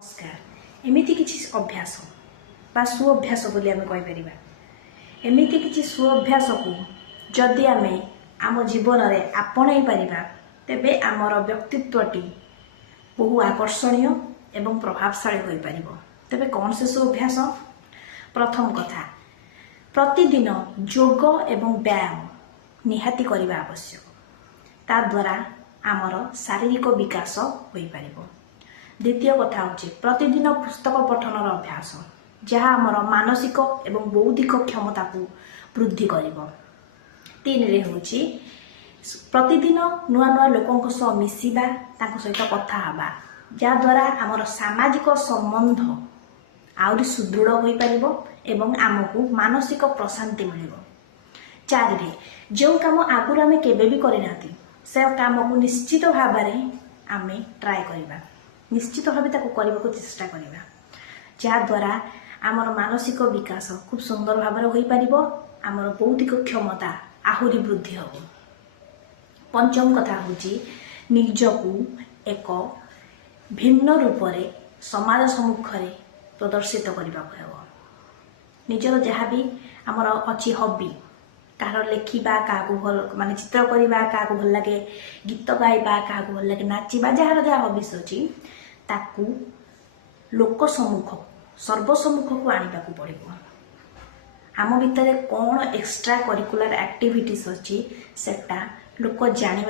नमस्कार एमिति किछि अभ्यास बा सुअभ्यास बोली आमे कहि परिबा। एमिति किछि सुअभ्यास को जदि आमे आम जीवन रे आपणाई परिबा तेबे आमर व्यक्तित्वटी बहु आकर्षणीय एवं प्रभावशाली होई परिबो। तेबे कौन से सुअभ्यास? प्रथम कथा, प्रतिदिन योग एवं व्यायाम निहाती करिबा आवश्यक। ता द्वारा आमर शारीरिक विकास होई परिबो। द्वितीय कथा होची प्रतिदिन पुस्तक पठनर अभ्यास जहाँ आमर मानसिक एवं बौद्धिक क्षमता को वृद्धि करिबो। तीन रे होची प्रतिदिन नुआ नुआ लोकंक सह मिसिबा तांको सहित कथा हबा जा द्वारा आमर सामाजिक संबंध आउरी सुदृढ़ होई परिबो एवं आमको मानसिक प्रशांति मिलिबो। चार रे जो काम आगुर आमे केबे भी करिनाती से काम को निश्चित भाबरे आमे ट्राई करिबा, निश्चित भाव ताको करने को चेष्टा करवा जहाँ द्वारा आमर मानसिक विकास खूब सुंदर भाव हो पार, आमर बौद्धिक क्षमता आहुरी वृद्धि हम। पंचम कथा हूँ निजकू एक भिन्न रूप से समाज सम्मुख में प्रदर्शित करने को निजर जहाँ भी आमर अच्छी हॉबी कहार लेखिबा क्या भल माने चित्र करवा क्या भल लगे गीत गाइबा क्या भल लगे नाचिबा जार जहाँ हॉबीज अच्छी ताकू लोक सम्मुख सर्वसम्मुख को आने को पड़ो। आम भितर कौन एक्स्ट्रा करिकुलर एक्टिविटीज अच्छी सेटा लोक जानिबा